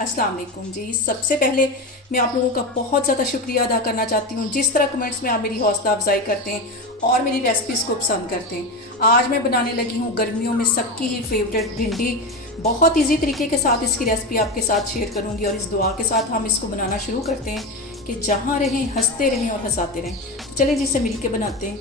अस्सलाम वालेकुम जी। सबसे पहले मैं आप लोगों का बहुत ज़्यादा शुक्रिया अदा करना चाहती हूँ जिस तरह कमेंट्स में आप मेरी हौसला अफजाई करते हैं और मेरी रेसिपीज़ को पसंद करते हैं। आज मैं बनाने लगी हूँ गर्मियों में सबकी ही फेवरेट भिंडी। बहुत इजी तरीके के साथ इसकी रेसिपी आपके साथ शेयर करूँगी और इस दुआ के साथ हम इसको बनाना शुरू करते हैं कि जहाँ रहें हंसते रहें और हंसाते रहें। तो चलिए जी इसे मिल के बनाते हैं।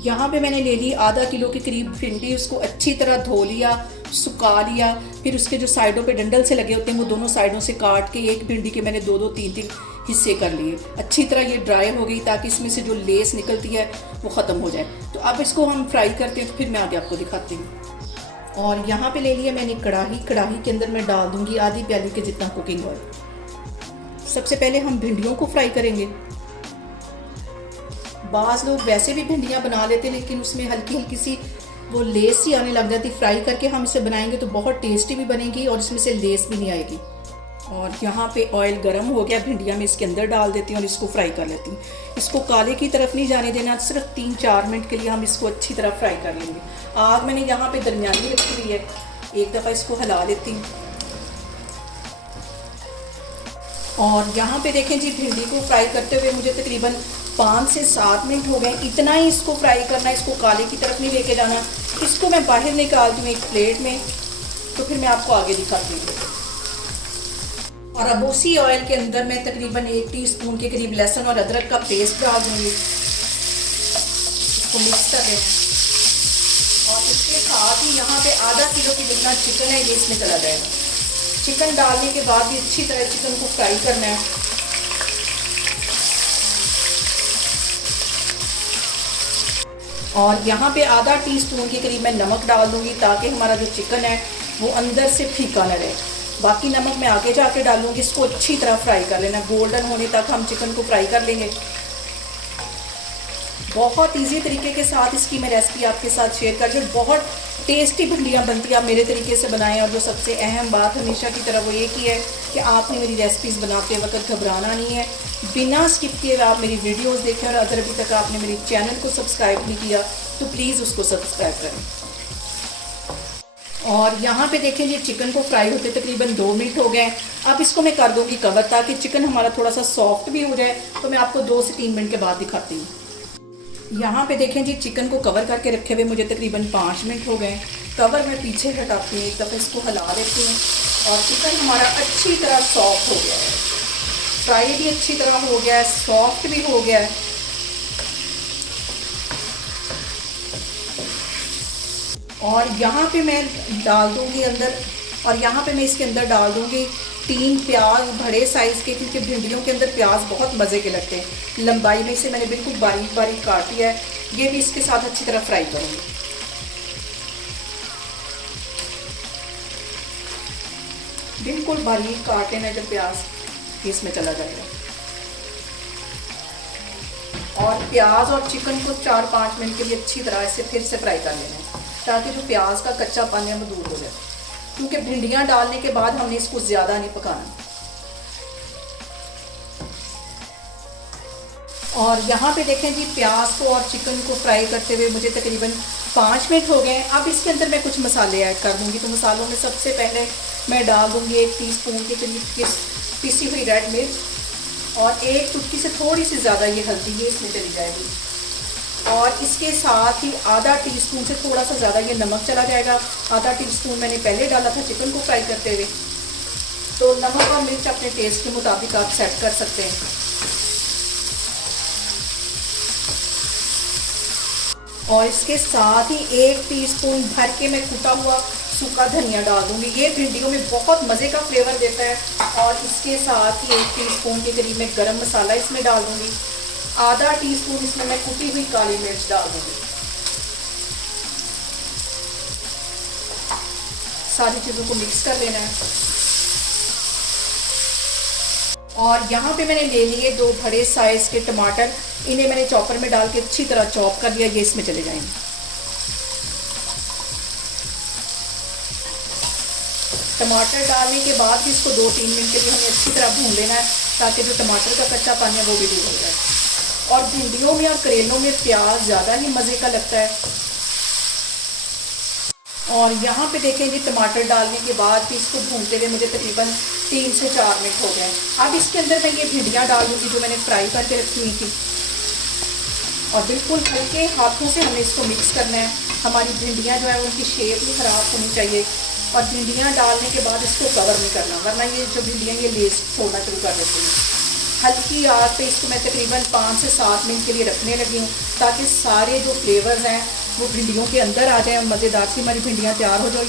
यहाँ पे मैंने ले ली आधा किलो के करीब भिंडी। उसको अच्छी तरह धो लिया, सुखा लिया, फिर उसके जो साइडों पे डंडल से लगे होते हैं वो दोनों साइडों से काट के एक भिंडी के मैंने दो दो तीन तीन हिस्से कर लिए। अच्छी तरह ये ड्राई हो गई ताकि इसमें से जो लेस निकलती है वो ख़त्म हो जाए। तो अब इसको हम फ्राई करते हैं, तो फिर मैं आगे आपको दिखाती हूँ। और यहाँ पे ले लिया मैंने कढ़ाई के अंदर मैं डाल दूँगी आधी प्याली के जितना कुकिंग ऑयल। सबसे पहले हम भिंडियों को फ्राई करेंगे। बाज़ लोग वैसे भी भिंडियाँ बना लेते हैं लेकिन उसमें हल्की हल्की सी वो लेस सी आने लग जाती। फ्राई करके हम इसे बनाएंगे तो बहुत टेस्टी भी बनेगी और इसमें से लेस भी नहीं आएगी। और यहाँ पे ऑयल गर्म हो गया, भिंडियाँ मैं इसके अंदर डाल देती हूँ और इसको फ्राई कर लेती हूँ। इसको काले की तरफ नहीं जाने देना, सिर्फ 3-4 मिनट के लिए हम इसको अच्छी तरह फ्राई कर लेंगे। आग मैंने यहाँ पे दरमियानी रखी हुई है, एक दफ़ा इसको हिला लेती हूँ। और यहाँ पे देखें जी भिंडी को फ्राई करते हुए मुझे तकरीबन 5 से 7 मिनट हो गए। इतना ही इसको फ्राई करना है, इसको काले की तरफ नहीं लेके जाना। इसको मैं बाहर निकालती हूँ एक प्लेट में, तो फिर मैं आपको आगे दिखाती हूँ। और अब उसी ऑयल के अंदर मैं तकरीबन 1 टीस्पून के करीब लहसुन और अदरक का पेस्ट डाल दूँगी। इसको मिक्स कर लेना और इसके साथ ही यहाँ पे आधा किलो की जितना चिकन है ये इसमें चला जाएगा। चिकन डालने के बाद भी अच्छी तरह चिकन को फ्राई करना है। और यहाँ पे आधा टीस्पून के करीब मैं नमक डाल दूँगी ताकि हमारा जो चिकन है वो अंदर से फीका न रहे। बाकी नमक मैं आगे जाके डालूँगी। इसको अच्छी तरह फ्राई कर लेना, गोल्डन होने तक हम चिकन को फ्राई कर लेंगे। बहुत इजी तरीके के साथ इसकी मैं रेसिपी आपके साथ शेयर कर रही हूँ। बहुत टेस्टी भिंडियाँ बनती है, आप मेरे तरीके से बनाएं। और जो सबसे अहम बात हमेशा की तरह वो ये की है कि आपने मेरी रेसिपीज़ बनाते वक्त घबराना नहीं है, बिना स्किप किए आप मेरी वीडियोस देखें। और अगर अभी तक आपने मेरे चैनल को सब्सक्राइब नहीं किया तो प्लीज़ उसको सब्सक्राइब करें। और यहाँ पे देखें जी चिकन को फ्राई होते तकरीबन 2 मिनट हो गए। अब इसको मैं कर दूँगी कवर ताकि चिकन हमारा थोड़ा सा सॉफ्ट भी हो जाए। तो मैं आपको 2 से 3 मिनट के बाद दिखाती हूँ। यहाँ पे देखें जी चिकन को कवर करके रखे हुए मुझे तकरीबन 5 मिनट हो गए। कवर मैं पीछे हटाती हूँ, एक दफ़ा इसको हिला देती हूँ और चिकन हमारा अच्छी तरह सॉफ्ट हो गया है। फ्राई भी अच्छी तरह हो गया है, सॉफ्ट भी हो गया है। और यहाँ पे मैं डाल दूँगी अंदर, और यहाँ पे मैं इसके अंदर डाल दूँगी 3 प्याज बड़े साइज़ के, क्योंकि भिंडियों के अंदर प्याज बहुत मज़े के लगते हैं। लंबाई में इसे मैंने बिल्कुल बारीक बारीक काटी है। ये भी इसके साथ अच्छी तरह फ्राई करूँगी। बिल्कुल बारीक काटे ना जब प्याज इसमें चला जाएगा। और प्याज और चिकन को 4-5 मिनट के लिए अच्छी तरह से फिर से फ्राई कर लेना है ताकि जो प्याज का कच्चापन है वो दूर हो जाए, क्योंकि भिंडियाँ डालने के बाद हमने इसको ज़्यादा नहीं पकाना। और यहाँ पे देखें जी प्याज को और चिकन को फ्राई करते हुए मुझे तकरीबन 5 मिनट हो गए। अब इसके अंदर मैं कुछ मसाले ऐड कर दूँगी। तो मसालों में सबसे पहले मैं डाल दूँगी 1 टीस्पून के करीब पिसी हुई रेड मिर्च और एक चुटकी से थोड़ी सी ज़्यादा ये हल्दी, ये इसमें चली जाएगी। और इसके साथ ही आधा टीस्पून से थोड़ा सा ज़्यादा ये नमक चला जाएगा। आधा टीस्पून मैंने पहले डाला था चिकन को फ्राई करते हुए। तो नमक और मिर्च अपने टेस्ट के मुताबिक आप सेट कर सकते हैं। और इसके साथ ही 1 टीस्पून भर के मैं कुटा हुआ सूखा धनिया डाल दूँगी। ये भिंडियों में बहुत मज़े का फ्लेवर देता है। और इसके साथ ही 1 टीस्पून के करीब मैं गरम मसाला इसमें डाल दूँगी। आधा टीस्पून इसमें मैं कुटी हुई काली मिर्च डाल दूँगी। सारी चीज़ों को मिक्स कर लेना है। और यहाँ पे मैंने ले लिए 2 बड़े साइज़ के टमाटर, इन्हें मैंने चॉपर में डाल के अच्छी तरह चॉप कर लिया। ये इसमें चले जाएंगे। टमाटर डालने के बाद भी इसको 2-3 मिनट के लिए हमें अच्छी तरह भून लेना है ताकि जो टमाटर का कच्चापन है वो भी दूर हो जाए। और भिंडियों में और करेलों में प्याज ज़्यादा ही मज़े का लगता है। और यहाँ पे देखें जी टमाटर डालने के बाद भी इसको भूनते हुए मुझे तकरीबन 3 से 4 मिनट हो गए। अब इसके अंदर मैं ये भिंडियाँ डाल दूँगी जो मैंने फ्राई करके रखी हुई थी, और बिल्कुल हल्के हाथों से हमने इसको मिक्स करना है। हमारी भिंडियाँ जो है उनकी शेप भी ख़राब होनी चाहिए, और भिंडियाँ डालने के बाद इसको कवर नहीं करना, वरना ये जो भिंडियाँ ये लेस छोड़ना शुरू कर देती हैं। हल्की आग पे इसको मैं तकरीबन 5 से 7 मिनट के लिए रखने लगी हूँ, ताकि सारे जो फ्लेवर्स हैं वो भिंडियों के अंदर आ जाएँ और मज़ेदार सी हमारी भिंडियाँ तैयार हो जाए।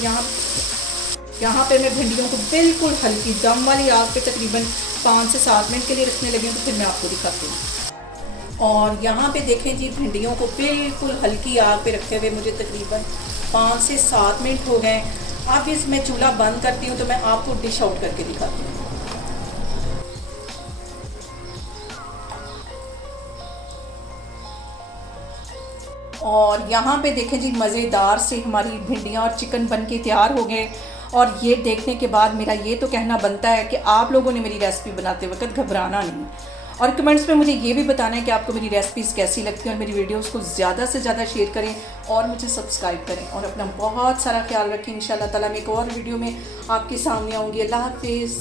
यहाँ पे मैं भिंडियों को बिल्कुल हल्की दम वाली आग पे तकरीबन 5 से 7 मिनट के लिए रखने लगी हूँ। तो फिर मैं आपको दिखाती हूँ। और यहाँ पे देखें जी भिंडियों को बिल्कुल हल्की आग पे रखे हुए मुझे तकरीबन 5 से 7 मिनट हो गए। अब इस मैं चूल्हा बंद करती हूँ तो मैं आपको डिश आउट करके दिखाती हूँ। और यहाँ पे देखें जी मज़ेदार से हमारी भिंडियाँ और चिकन बन के तैयार हो गए। और ये देखने के बाद मेरा ये तो कहना बनता है कि आप लोगों ने मेरी रेसिपी बनाते वक्त घबराना नहीं, और कमेंट्स में मुझे ये भी बताना है कि आपको मेरी रेसिपीज़ कैसी लगती हैं, और मेरी वीडियोस को ज़्यादा से ज़्यादा शेयर करें और मुझे सब्सक्राइब करें, और अपना बहुत सारा ख्याल रखें। इंशाल्लाह ताला मैं एक और वीडियो में आपके सामने आऊँगी। अल्लाह हाफिज़।